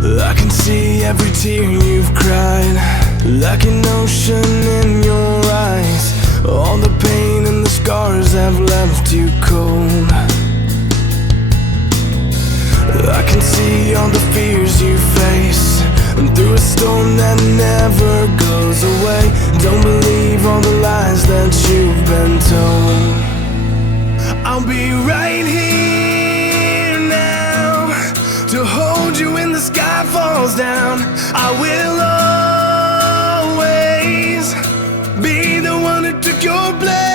I can see every tear you've cried, like an ocean in your eyes. All the pain and the scars have left you cold. I can see all the fears you face, and through a storm that never goes away. Don't believe all the lies that you've been told. I'll be right here now to hold you when the sky falls down. I will always be the one who took your place.